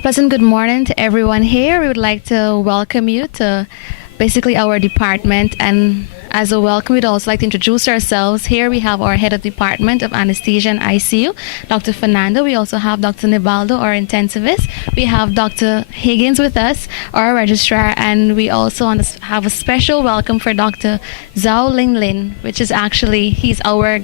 A pleasant good morning to everyone here. We would like to welcome you to basically our department, and as a welcome, we'd also like to introduce ourselves. Here we have our head of department of anesthesia and ICU, Dr. Fernando. We also have Dr. Nibaldo, our intensivist. We have Dr. Higgins with us, our registrar, and we also have a special welcome for Dr. Zhao Linlin, which is actually, he's our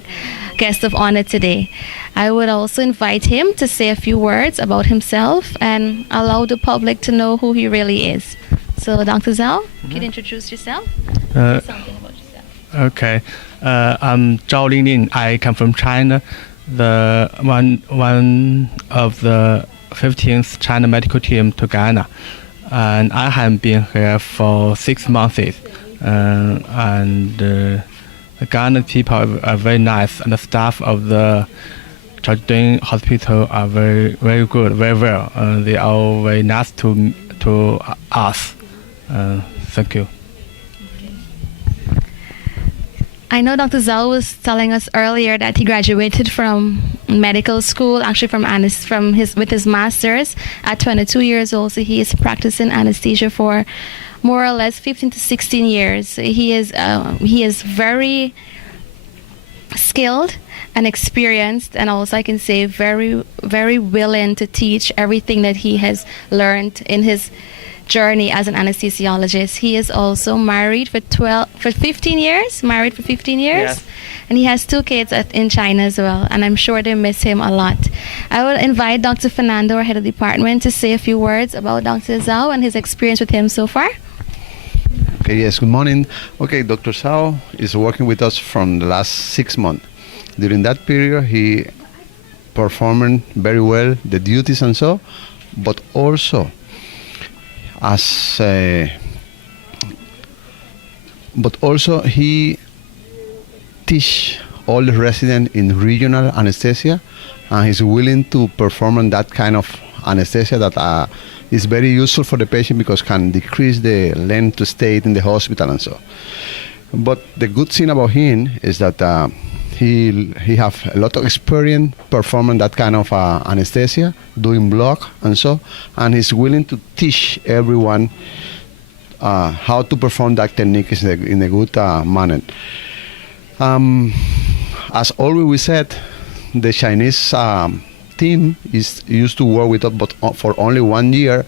guest of honor today. I would also invite him to say a few words about himself and allow the public to know who he really is. So, Dr. Zhao, can you introduce yourself? Say something about yourself. Okay. I'm Zhao Linlin. I come from China. The one of the 15th China medical team to Guyana. And I have been here for 6 months. The Guyana people are very nice, and the staff of the Children's Hospital are very, very good, very well. They are very nice to us. Thank you. I know Dr. Zhao was telling us earlier that he graduated from medical school, actually with his master's at 22 years old. So he is practicing anesthesia for more or less 15 to 16 years. He is very skilled and experienced, and also I can say very, very willing to teach everything that he has learned in his journey as an anesthesiologist. He is also married for 15 years. Yes. And he has 2 kids in China as well, and I'm sure they miss him a lot. I will invite Dr. Fernando, our head of department, to say a few words about Dr. Zhao and his experience with him so far. Okay, yes, good morning. Okay, Dr. Zhao is working with us from the last 6 months. During that period, he performed very well the duties and so, but also he teach all the residents in regional anesthesia, and he's willing to perform on that kind of anesthesia that is very useful for the patient because can decrease the length to stay in the hospital and so. But the good thing about him is that he have a lot of experience performing that kind of anesthesia, doing block and so, and he's willing to teach everyone how to perform that technique in a good manner. As always we said, the Chinese team is used to work with us, but for only 1 year.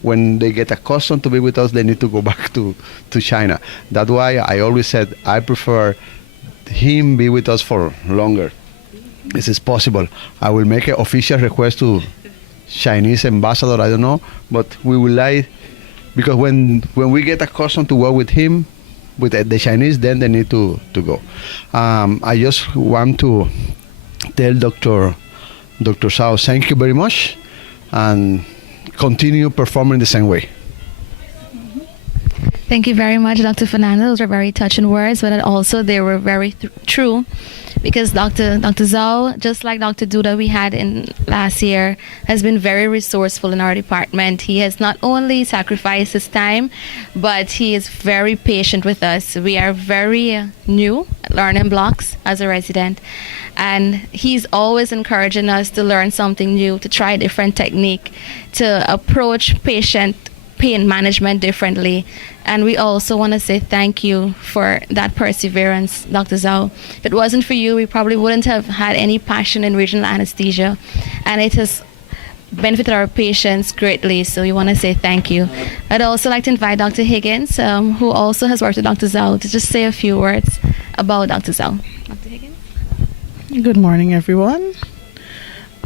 When they get accustomed to be with us, they need to go back to China. That's why I always said I prefer him be with us for longer. This is possible. I will make an official request to Chinese ambassador, I don't know, but we will like, because when we get accustomed to work with him, with the Chinese, then they need to go. I just want to tell Dr. Zhao, thank you very much, and continue performing the same way. Thank you very much, Dr. Fernando. Those are very touching words, but also they were very true, because Dr. Zhao, just like Dr. Duda we had in last year, has been very resourceful in our department. He has not only sacrificed his time, but he is very patient with us. We are very new at learning blocks as a resident, and he's always encouraging us to learn something new, to try different technique, to approach pain management differently. And we also want to say thank you for that perseverance, Dr. Zhao. If it wasn't for you, we probably wouldn't have had any passion in regional anesthesia, and it has benefited our patients greatly, so we want to say thank you. I'd also like to invite Dr. Higgins, who also has worked with Dr. Zhao, to just say a few words about Dr. Zhao. Dr. Higgins? Good morning, everyone.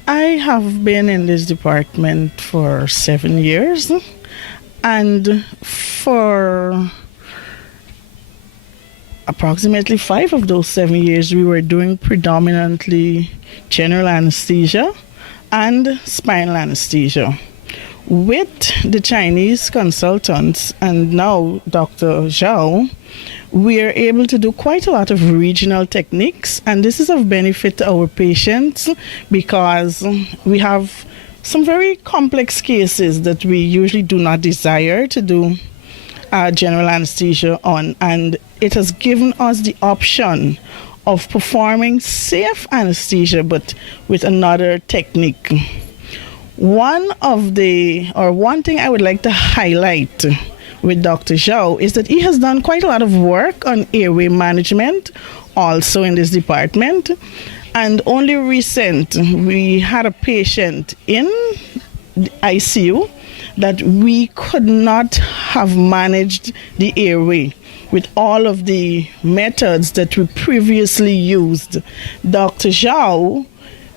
I have been in this department for 7 years. And for approximately 5 of those 7 years, we were doing predominantly general anesthesia and spinal anesthesia. With the Chinese consultants and now Dr. Zhao, we are able to do quite a lot of regional techniques, and this is of benefit to our patients because we have some very complex cases that we usually do not desire to do general anesthesia on, and it has given us the option of performing safe anesthesia but with another technique. One thing I would like to highlight with Dr. Zhao is that he has done quite a lot of work on airway management also in this department. And only recent, we had a patient in the ICU that we could not have managed the airway with all of the methods that we previously used. Dr. Zhao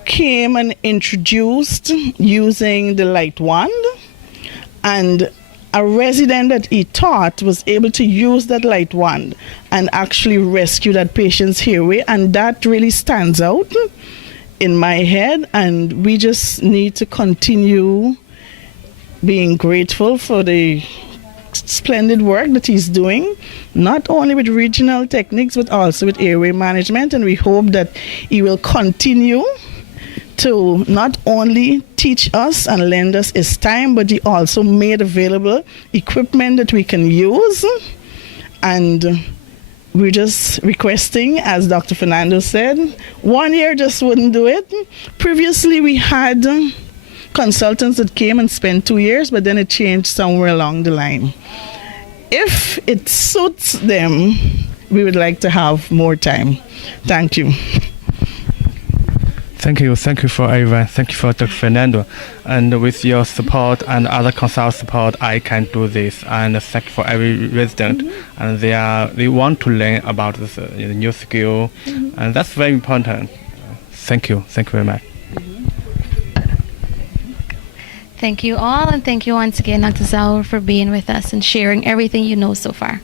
came and introduced using the light wand, and a resident that he taught was able to use that light wand and actually rescue that patient's airway, and that really stands out in my head, and we just need to continue being grateful for the splendid work that he's doing, not only with regional techniques but also with airway management, and we hope that he will continue to not only teach us and lend us his time, but he also made available equipment that we can use. And we're just requesting, as Dr. Fernando said, 1 year just wouldn't do it. Previously we had consultants that came and spent 2 years, but then it changed somewhere along the line. If it suits them, we would like to have more time. Thank you. Thank you for everyone. Thank you for Dr. Fernando. And with your support and other consult support, I can do this. And thank you for every resident. And they want to learn about this new skill, and that's very important. Thank you very much. Thank you all, and thank you once again, Dr. Zhao, for being with us and sharing everything you know so far.